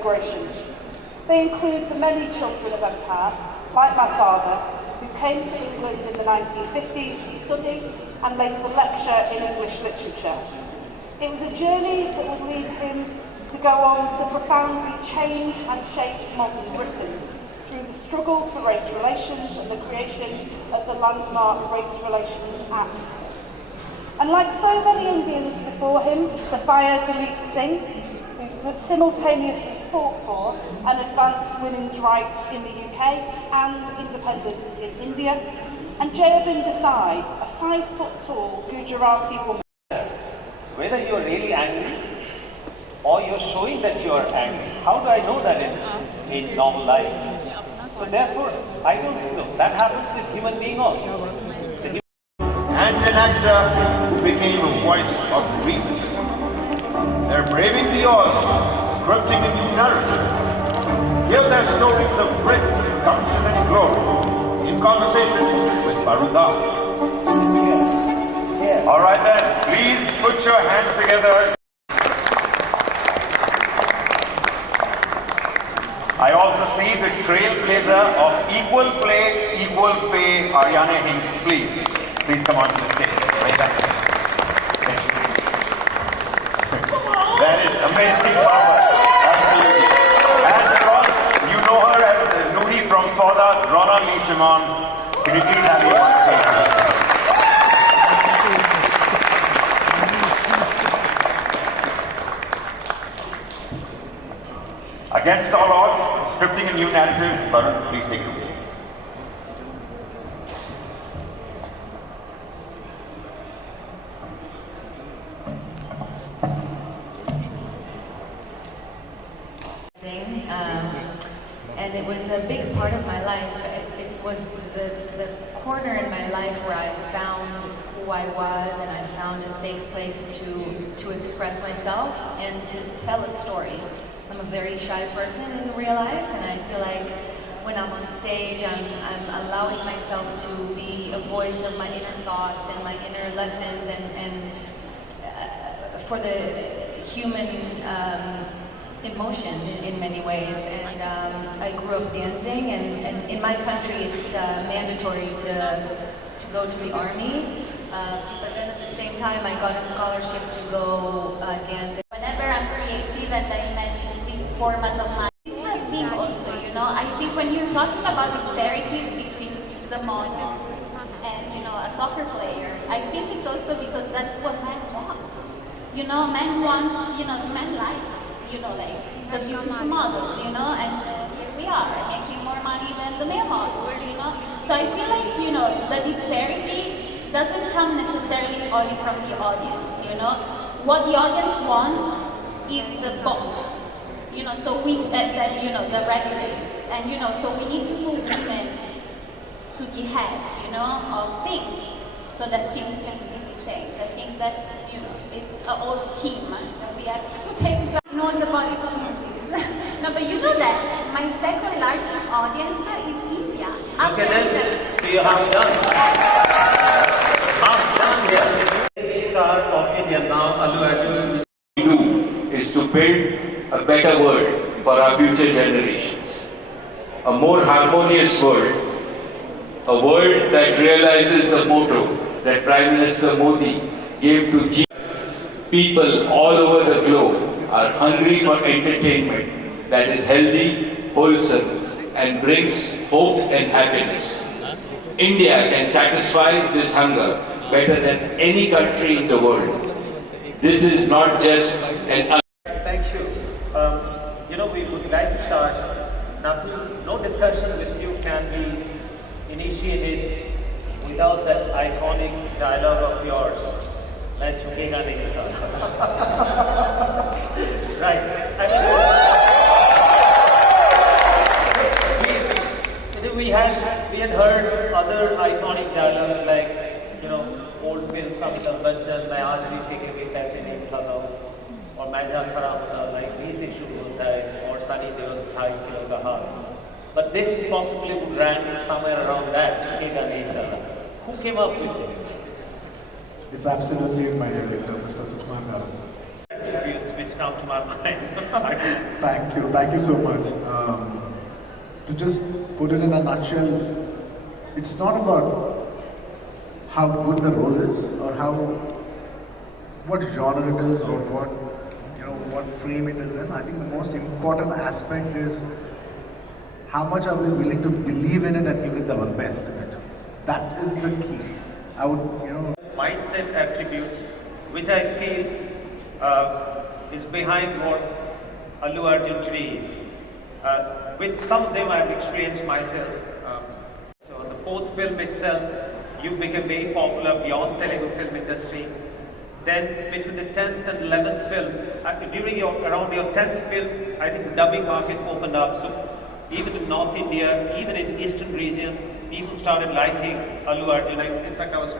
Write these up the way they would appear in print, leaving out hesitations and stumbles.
emigration. They include the many children of empire, like my father, who came to England in the 1950s to study and later lecture in English literature. It was a journey that would lead him to go on to profoundly change and shape modern Britain through the struggle for race relations and the creation of the landmark Race Relations Act. And like so many Indians before him, Sophia Dalip Singh, who simultaneously fought for and advanced women's rights in the UK and independence in India, and Jayabin Desai, a 5-foot-tall Gujarati woman. Whether you're really angry or you're showing that you're angry, how do I know that in normal life? So therefore, I don't know. That happens with human being also. And an actor who became a voice of reason. They're braving the odds, scripting a new narrative. Hear their stories of grit, gumption and glory in conversation with Varun Das. All right then, please put your hands together. I also see the trailblazer of equal play, equal pay, Ariane Hinks. Please come on to the stage. Right back. That is amazing power. Absolutely. And of course, you know her as Noori from Fauda, Rona Lee Shimon. Can you please have me on stage? Against all odds, scripting a new narrative. Varun, please take it away. And it was a big part of my life. It was the corner in my life where I found who I was, and I found a safe place to express myself and to tell a story. I'm a very shy person in real life, and I feel like when I'm on stage, I'm allowing myself to be a voice of my inner thoughts and my inner lessons, and for the human emotion in many ways. And I grew up dancing, and in my country it's mandatory to go to the army, but then at the same time I got a scholarship to go dance. Whenever I'm creative and I imagine this format of mine, this is a thing also, you know. I think when you're talking about disparities between the model and, you know, a soccer player, I think it's also because that's what man wants. You know, man wants, you know, the man like, you know, like the beautiful model, you know, and here we are making more money than the male model, you know. So I feel like, you know, the disparity doesn't come necessarily only from the audience, you know. What the audience wants is the boss, you know, so we, you know, the regulators, and, you know, so we need to move women to the head, you know, of things, so that things can really change. I think that's, you know, it's a whole scheme that we have to take back. You know, the body communities. No, but you know that my second largest audience is India. Look at them. See how done. How done here. Star of India now, Alu Adu. We do is to build a better world for our future generations. A more harmonious world. A world that realizes the motto that Prime Minister Modi gave to Jio. People all over the globe are hungry for entertainment that is healthy, wholesome, and brings hope and happiness. India can satisfy this hunger better than any country in the world. This is not just an... Thank you. You know, we would like to start. No discussion with you can be initiated without that iconic dialogue of yours. मैं झुकेगा नहीं साथ. Right. I mean, we had heard other iconic dialogues like, you know, old films, Amitabh Bachchan, मैं आज भी फेंके के पैसे नहीं खाता हूँ, और मैं जहाँ खड़ा होता like these issues होता है, और Sunny Deol's 2.5 किलो का हाथ. But this possibly would rank somewhere around that. झुकेगा नहीं साथ. Who came up with it? It's absolutely my director, Mr. Sukhman Garu. attributes which come to my mind. Thank you so much. To just put it in a nutshell, it's not about how good the role is or what genre it is or what frame it is in. I think the most important aspect is how much are we willing to believe in it and give it our best in it. That is the key. I would, Mindset attributes which I feel is behind what Allu Arjun today is. With some of them I've experienced myself. So on the fourth film itself, you became very popular beyond Telugu film industry. Then between the 10th and 11th film, around your 10th film, I think the dubbing market opened up. So even in North India, even in Eastern region, people started liking Allu Arjun. In fact, I was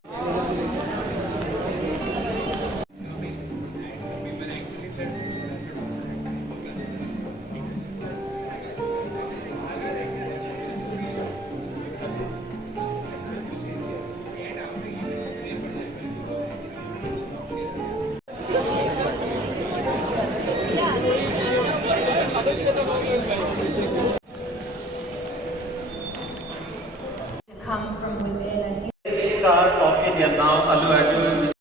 come from within. star of India now, Allu Arjun.